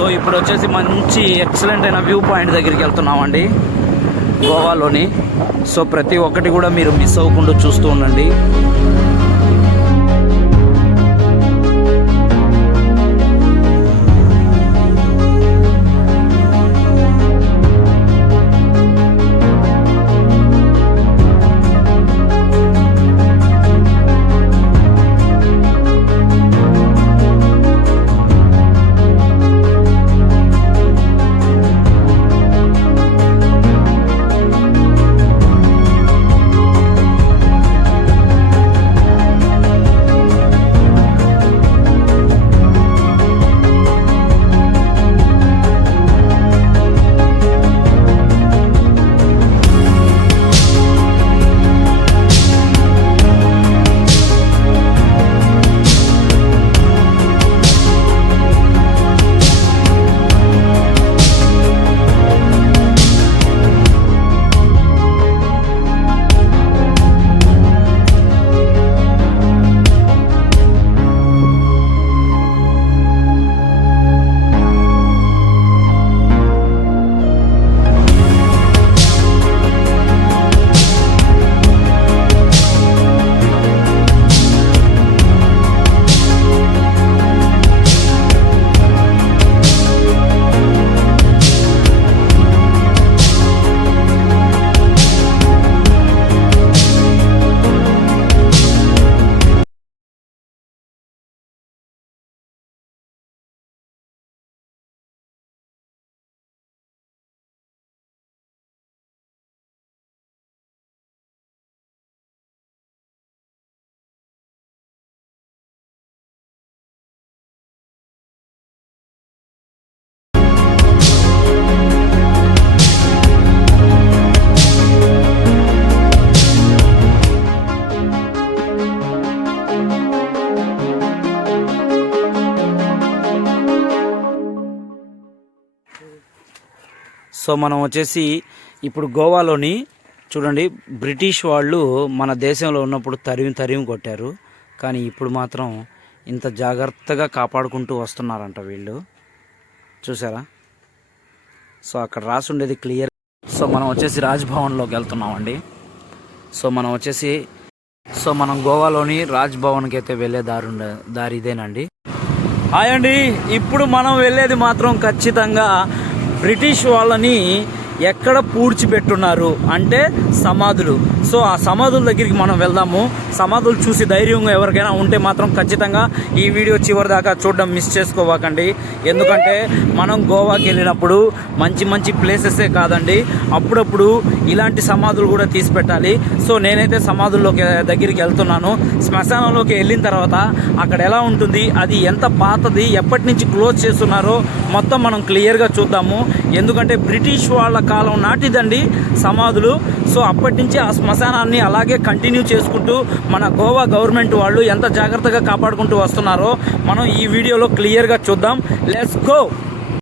So ఇప్పుడు వచ్చేసి మంచి ఎక్సలెంట్ అయిన వ్యూ పాయింట్ దగ్గరికి వెళ్తున్నామండి గోవాలోని. సో ప్రతి ఒక్కటి కూడా మీరు మిస్ అవ్వకుండా చూస్తూ ఉండండి. సో మనం వచ్చేసి ఇప్పుడు గోవాలోని చూడండి, బ్రిటిష్ వాళ్ళు మన దేశంలో ఉన్నప్పుడు తరిమి కొట్టారు. కానీ ఇప్పుడు మాత్రం ఇంత జాగ్రత్తగా కాపాడుకుంటూ వస్తున్నారంట వీళ్ళు. చూసారా? సో అక్కడ రాసి ఉండేది క్లియర్. సో మనం వచ్చేసి రాజ్భవన్లోకి వెళ్తున్నామండి. సో మనం గోవాలోని రాజ్భవన్కి అయితే వెళ్ళే దారి ఇదేనండి. హాయ్ అండి, ఇప్పుడు మనం వెళ్ళేది మాత్రం ఖచ్చితంగా బ్రిటిష్ వాళ్ళని ఎక్కడ పూడ్చిపెట్టున్నారు అంటే సమాధులు. సో ఆ సమాధుల దగ్గరికి మనం వెళ్దాము. సమాధులు చూసి ధైర్యంగా ఎవరికైనా ఉంటే మాత్రం ఖచ్చితంగా ఈ వీడియో చివరి దాకా చూడడం మిస్ చేసుకోవాకండి. ఎందుకంటే మనం గోవాకి వెళ్ళినప్పుడు మంచి ప్లేసెసే కాదండి, అప్పుడప్పుడు ఇలాంటి సమాధులు కూడా తీసి పెట్టాలి. సో నేనైతే సమాధుల్లోకి దగ్గరికి వెళ్తున్నాను. శ్మశానంలోకి వెళ్ళిన తర్వాత అక్కడ ఎలా ఉంటుంది, అది ఎంత పాతది, ఎప్పటి నుంచి క్లోజ్ చేస్తున్నారో మొత్తం మనం క్లియర్గా చూద్దాము. ఎందుకంటే బ్రిటిష్ వాళ్ళ కాలం నాటిదండి సమాధులు. సో అప్పటి నుంచి ఆ శ్మశానాన్ని అలాగే కంటిన్యూ చేసుకుంటూ మన గోవా గవర్నమెంట్ వాళ్ళు ఎంత జాగ్రత్తగా కాపాడుకుంటూ వస్తున్నారో మనం ఈ వీడియోలో క్లియర్గా చూద్దాం. Let's go.